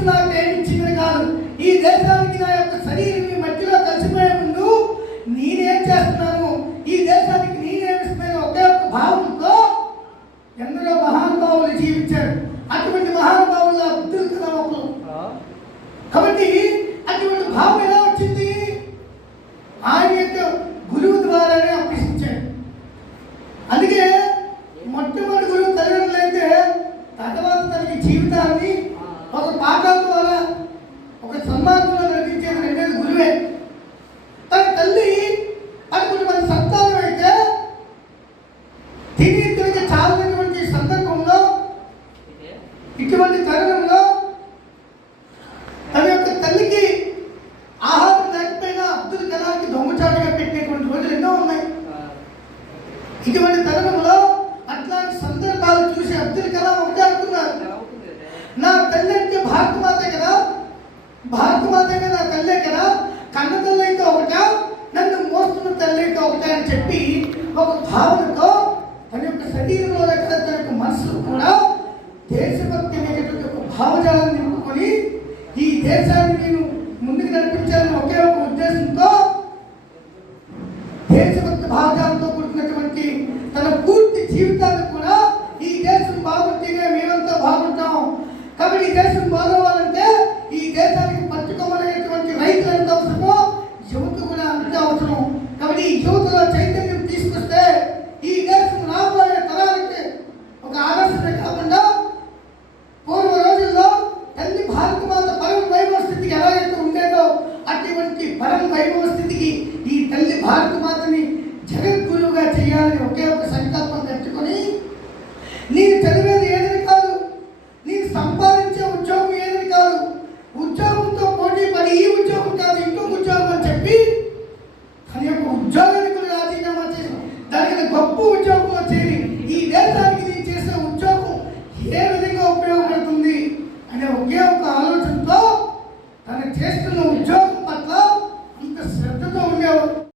దేశం నాకు ఏమి ఇచ్చింది కాదు, ఈ దేశానికి నా యొక్క శరీరం ఈ మట్టిలో కలిసిపోయే ముందు నేనేం చేస్తున్నాను, ఈ దేశానికి నేనేమిస్తున్నాను ఒకే ఒక్క భావంతో ఎందరో మహానుభావులు జీవించారు. అటువంటి మహానుభావులు అబ్దుల్ కలాం ఒకరు. కాబట్టి అటువంటి భావం ఎలా వచ్చింది? ఆయన యొక్క గురువు ద్వారానే అభ్యసించాడు. అందుకే మొట్టమొదటి గురువు తల్లిదండ్రులైతే తర్వాత తనకి జీవితాన్ని ఒక పాఠాల ద్వారా ఒక సన్మానంలో నడిపించేది రెండేది గురువే. తన తల్లి అటువంటి మన సంతానం అయితే తిరిగి చాలినటువంటి సందర్భంలో ఇటువంటి తరుణంలో తన యొక్క తల్లికి ఆహారం లేకపోయినా అబ్దుల్ కలాంకి దొంగచాటుగా పెట్టినటువంటి రోజులు ఎన్నో ఉన్నాయి. ఇటువంటి తరుణంలో అట్లాంటి సందర్భాలు చూసి అబ్దుల్ కలాం ఒకటే అనుకున్నారు, నా తల్లి అంటే భారతమాత కదా, భారతమాతగా నా తల్లే కదా, కన్న తల్లి అయితే ఒకటా, నన్ను మోస్తున్న తల్లి అయితే ఒకటే అని చెప్పి ఒక భావనతో తన యొక్క శరీరంలో దగ్గర తన యొక్క మనసులో కూడా దేశభక్తి అనేటువంటి ఒక భావజాలను నింపుకొని ఈ దేశాన్ని నేను ముందుకు నడిపించాలని ఒకే ఒక ఉద్దేశంతో దేశభక్తి భావజాలతో కూడుకున్నటువంటి తన పూర్తి జీవితాన్ని కూడా ఈ దేశం బాగుంటేనే మేమంతా బాగుంటాం, కాబట్టి ఈ దేశం బాగోవాలంటే ఈ దేశానికి పట్టుకోమనేటువంటి రైతులు ఎంత అవసరమో యువత కూడా అంతే అవసరం. కాబట్టి ఈ యువతలో చైతన్యం తీసుకొస్తే ఈ దేశం రాబోయే తరాలకి ఒక ఆదర్శమే కాకుండా పూర్వ రోజుల్లో తల్లి భారతమాత పరమ వైభవ స్థితికి ఎలాగైతే ఉండేదో అటువంటి పరమ వైభవ స్థితికి ఈ తల్లి భారతమాతని జగద్గురువుగా చేయాలని ఒకే ఒక సంకల్పం పెట్టుకొని, నేను చదివేది ఏదని కాదు, నేను సంపాదించే ఉద్యోగం ఏదని కాదు, ఉద్యోగంతో పోటీ పడి ఈ ఉద్యోగం కాదు ఇంకొక ఉద్యోగం అని చెప్పి తన యొక్క ఉద్యోగాన్ని కూడా రాజీనామా చేసి దానికి గొప్ప ఉద్యోగంలో చేరి ఈ దేశానికి నేను చేసే ఉద్యోగం ఏ విధంగా ఉపయోగపడుతుంది అనే ఒకే ఒక ఆలోచనతో తన చేస్తున్న